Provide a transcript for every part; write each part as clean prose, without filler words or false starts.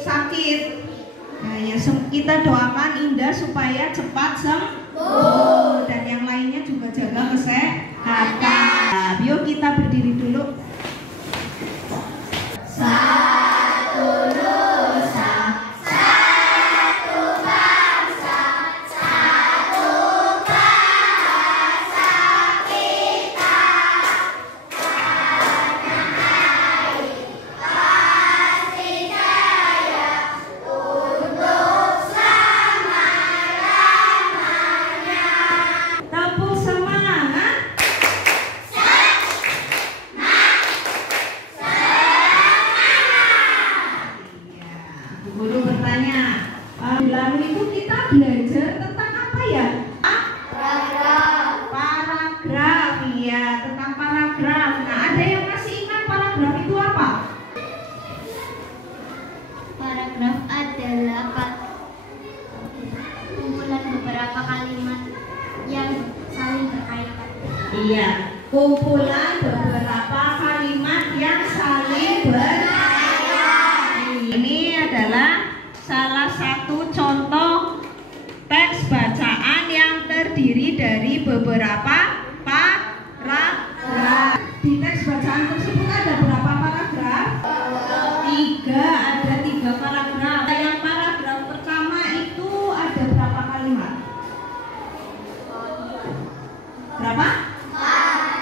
sakit. Nah, ya kita doakan Indah supaya cepat sembuh dan yang lainnya juga jaga kesehatan. Nah, yuk kita berdiri dulu. Satu nusa, satu bangsa, satu bahasa kita. Tanah air pasti jaya untuk selama-lamanya. Tepuk semangat. Guru bertanya, lalu itu kita belajar tentang apa ya? Paragraf, iya, tentang paragraf. Nah, ada yang masih ingat paragraf itu apa? Paragraf adalah kumpulan beberapa kalimat yang saling berkaitan. Iya, kumpulan beberapa kalimat yang saling berkaitan. Ini adalah salah satu contoh teks bacaan yang terdiri dari beberapa paragraf. Di teks bacaan tersebut ada berapa paragraf? Ada tiga paragraf. Yang paragraf pertama itu ada berapa kalimat? Berapa?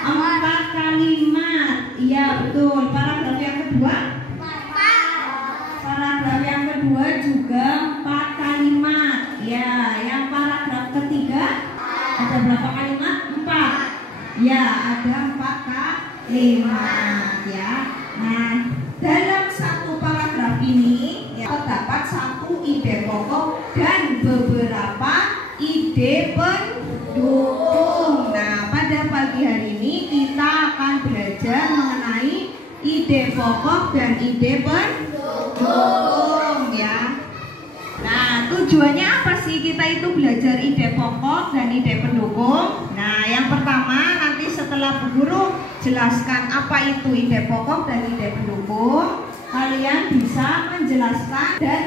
4 kalimat. Iya betul. Paragraf yang kedua? Paragraf yang kedua juga 4 kalimat. Ya, yang paragraf ketiga ada berapa kalimat? 4. Ya, ada 4 kalimat ya. Nah, dalam satu paragraf ini ya, terdapat satu ide pokok dan beberapa ide pendukung. Nah, pada pagi hari ini kita akan belajar mengenai ide pokok dan ide pendukung ya. Nah, tujuannya apa sih kita itu belajar ide pokok dan ide pendukung? Nah, yang pertama nanti setelah Bu Guru jelaskan apa itu ide pokok dan ide pendukung, kalian bisa menjelaskan dan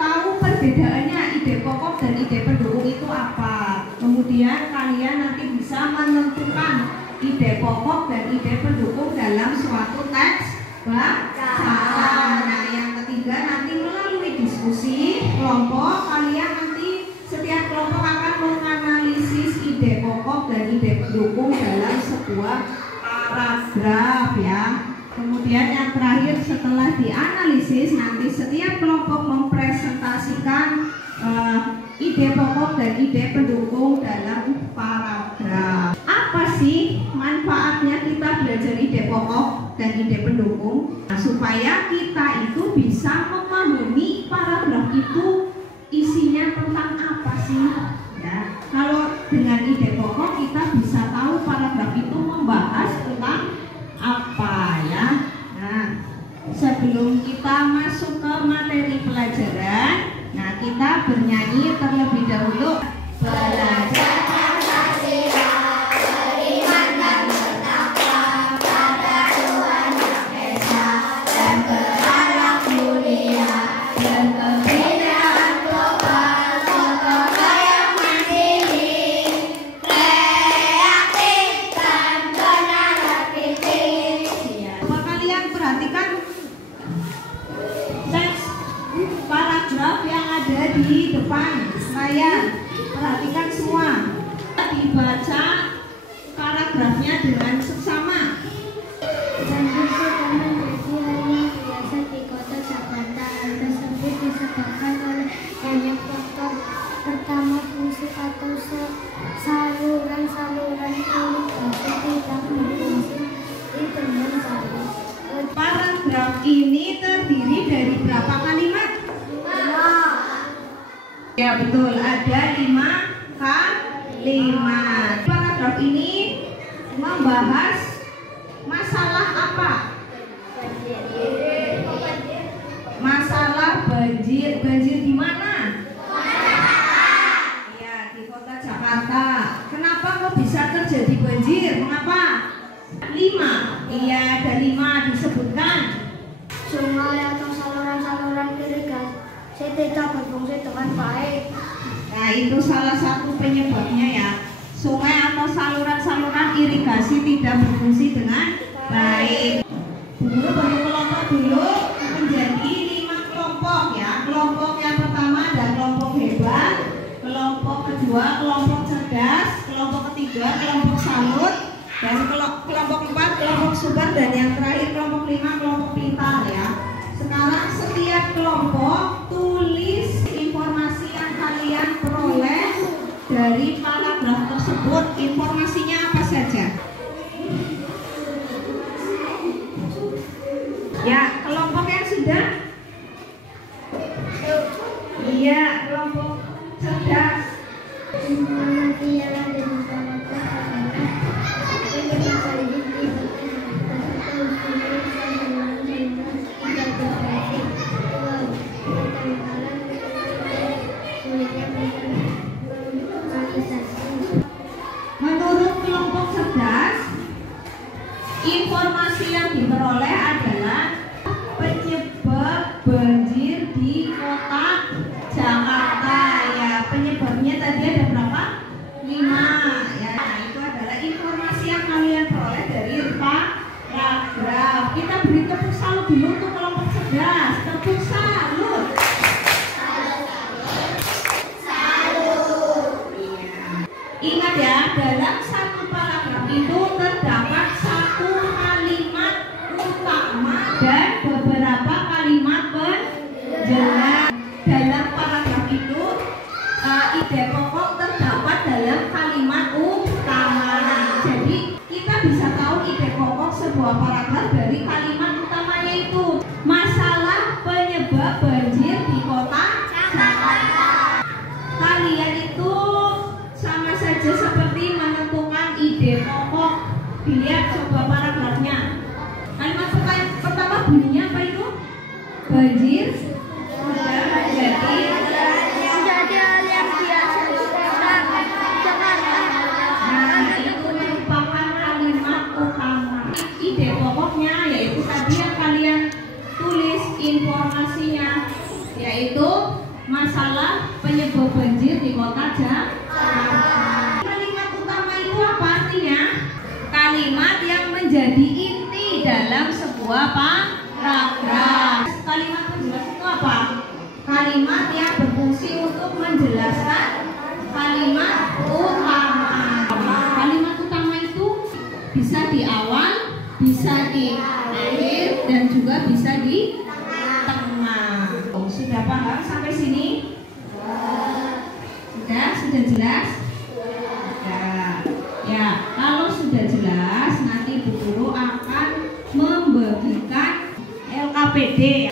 tahu perbedaannya ide pokok dan ide pendukung itu apa. Kemudian kalian nanti bisa menentukan ide pokok dan ide pendukung dalam suatu teks bacaan. Nah, yang ketiga nanti melalui diskusi kelompok, kalian nanti setiap kelompok akan menganalisis ide pokok dan ide pendukung dalam sebuah paragraf ya. Kemudian yang terakhir setelah dianalisis nanti setiap kelompok mempresentasikan ide pokok dan ide pendukung dalam paragraf. Apa sih manfaatnya kita belajar ide pokok dan ide pendukung? Nah, supaya kita itu bisa memahami paragraf itu isinya tentang apa sih? Ya, kalau dengan ide pokok kita bisa tahu paragraf itu membahas tentang apa ya. Nah, sebelum kita masuk ke materi pelajaran, nah kita bernyanyi terlebih dahulu. Belajar Pancasila, beriman dan bertakwa pada Tuhan Yang Esa dan berakhlak mulia dan kebudayaan global, gotong royong mandiri, kreatif dan bernalar-kritis. Coba kalian perhatikan teks paragraf yang ada di depan layar. Perhatikan semua. Dibaca paragrafnya dengan seksama. Dan teman yang biasa di kota Jakarta. Hal tersebut disebabkan oleh banyak faktor. Pertama, fungsi atau saluran-saluran irigasi tidak berfungsi dengan baik. Paragraf ini terdiri dari berapa kalimat? 5. Ya betul, ada 5 kalimat. Paragraf ini membahas masalah apa? Masalah banjir. Banjir di mana? Ya, di kota Jakarta. Kenapa kok bisa terjadi banjir? Mengapa? 5. Iya, ada 5 disebutkan. Sungai atau irigasi tidak berfungsi dengan baik. Nah, itu salah satu penyebabnya ya. Sungai atau saluran-saluran irigasi tidak berfungsi dengan baik. Dulu bagi kelompok dulu menjadi 5 kelompok ya. Kelompok yang pertama ada kelompok hebat, kelompok kedua kelompok cerdas, kelompok ketiga kelompok salut, dan kelompok 4 kelompok super, dan yang terakhir kelompok 5 kelompok pintar ya. Sekarang setiap kelompok tulis informasi yang kalian peroleh dari paragraf tersebut. Informasinya apa saja? Ya, kelompok yang sudah? Iya, kelompok cerdas. Informasi yang ada di paragraf menurut kelompok cerdas, informasi yang diperoleh adalah penyebab banjir di kota Jakarta ya. Penyebabnya tadi ada berapa? 5 ya. Nah, itu adalah informasi yang kalian peroleh dari paragraf. Kita beri tepuk salut dulu untuk kelompok cerdas. Tepuk salut. Ingat ya, dalam satu paragraf itu terdapat satu kalimat utama dan beberapa kalimat penjelas. Dalam paragraf itu ide pokok terdapat dalam kalimat utama. Jadi kita bisa tahu ide pokok sebuah paragraf dari kalimat utamanya itu. Masalah penyebab banjir di kota Jakarta. Kalian itu sama saja seperti menentukan ide pokok. Dilihat coba paragrafnya. Kalimat pertama bunyinya apa itu? Banjir sudah menjadi hal yang biasa di kota Jakarta. Nah, itu merupakan kalimat utama. Ide pokoknya yaitu tadi yang kalian tulis informasinya, yaitu masalah penyebab banjir di kota Jakarta. Kalimat utama itu apa artinya? Kalimat yang menjadi inti dalam sebuah paragraf. Kalimat penjelas itu apa? Kalimat yang berfungsi untuk menjelaskan kalimat utama. Kalimat utama itu bisa di awal, bisa di akhir, dan juga bisa di tengah. Sudah paham sampai sini? Sudah jelas? Ya, kalau sudah jelas nanti Bu Guru akan membagikan LKPD.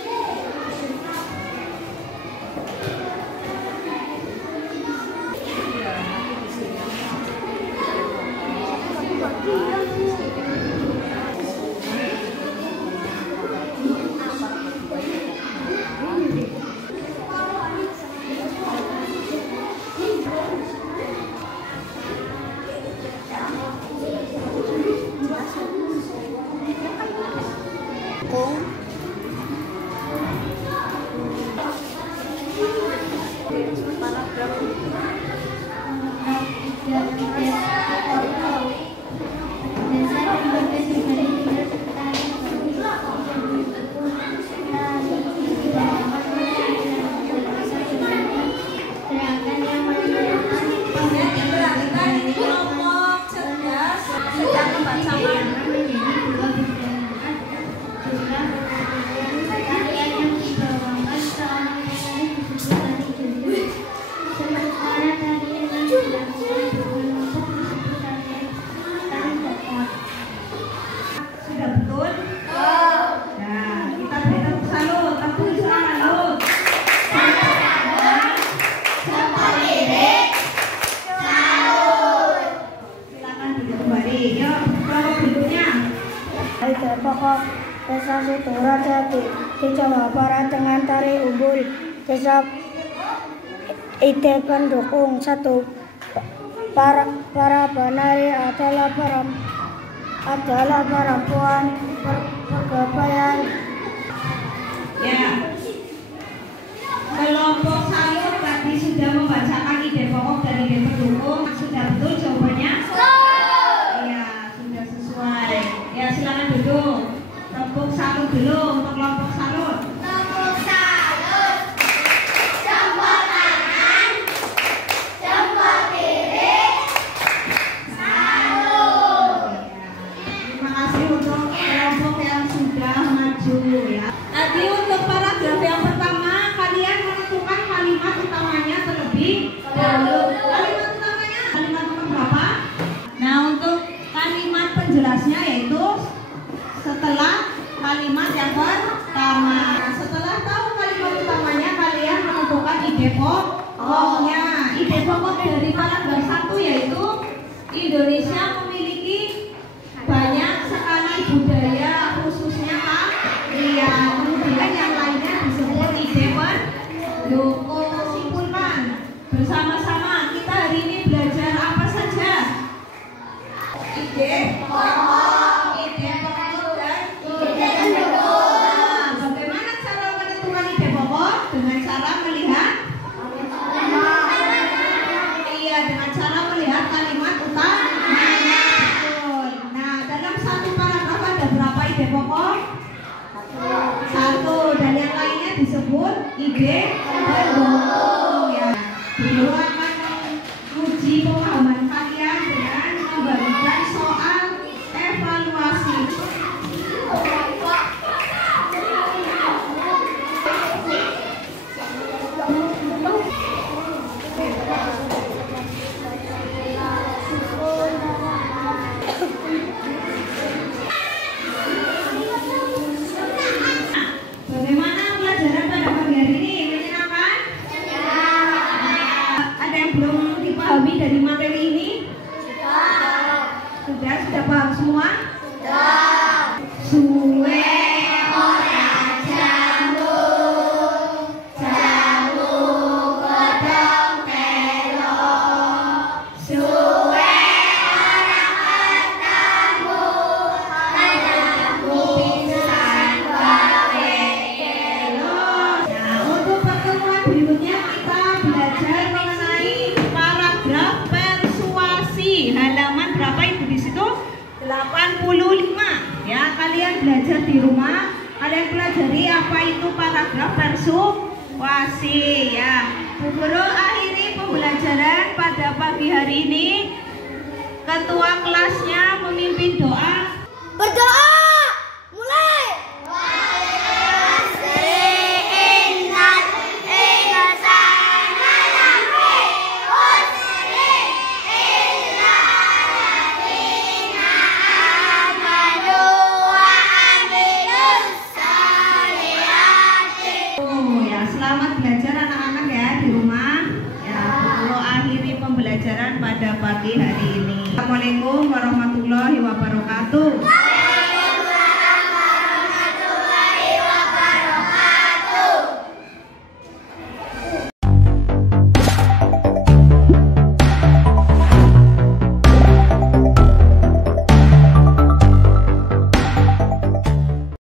Pokok Desa Sitorajadi di Jawa Barat dengan tari umbul. Desa ide pendukung 1. Para penari adalah perempuan berkebayang. Ya, dulu untuk kelompok salut. Kelompok salut. Jempol kanan, jempol kiri, salut. Terima kasih untuk kelompok yang sudah maju ya. Tadi untuk paragraf yang pertama kalian menentukan kalimat utamanya terlebih dahulu. Kalimat utamanya kalimat nomor berapa? Nah, untuk kalimat penjelasnya yaitu setelah kalimat yang pertama. Setelah tahu kalimat utamanya, kalian menentukan ide pokoknya. Ide pokok dari paragraf 1 yaitu Indonesia memiliki banyak sekali budaya, khususnya kalian. Kemudian yang lainnya disebut ide pendukung. Simpulkan bersama-sama, kita hari ini belajar apa saja? Ide pokok, ide pendukung, dan ide pendukung. Nah, bagaimana cara menentukan ide pokok? Dengan cara melihat, iya, dengan cara melihat kalimat utamanya. Betul. Nah, dalam satu paragraf ada berapa ide pokok? Satu, dan yang lainnya disebut ide pendukung ya. Dulu akan menguji pemahaman kalian dengan membagikan soal evaluasi. Bagaimana pelajaran pada pagi hari ini? Menyenangkan? Ada yang belum dipahami dari materi ini? Sudah paham semua? Suwe ora jamu, jamu godhong telo. Suwe ora ketemu, ketemu pisan gawe telo. Nah, untuk pertemuan berikutnya kita belajar mengenai paragraf persuasi. Halaman berapa Ibu di situ? 85 ya. Kalian belajar di rumah, kalian pelajari apa itu paragraf persuasi ya. Bu Guru akhiri pembelajaran pada pagi hari ini. Ketua kelasnya memimpin doa. Berdoa. Mulai. Selamat belajar anak-anak ya di rumah. Ya, Bu akhiri pembelajaran pada pagi hari ini. Assalamualaikum warahmatullahi wabarakatuh.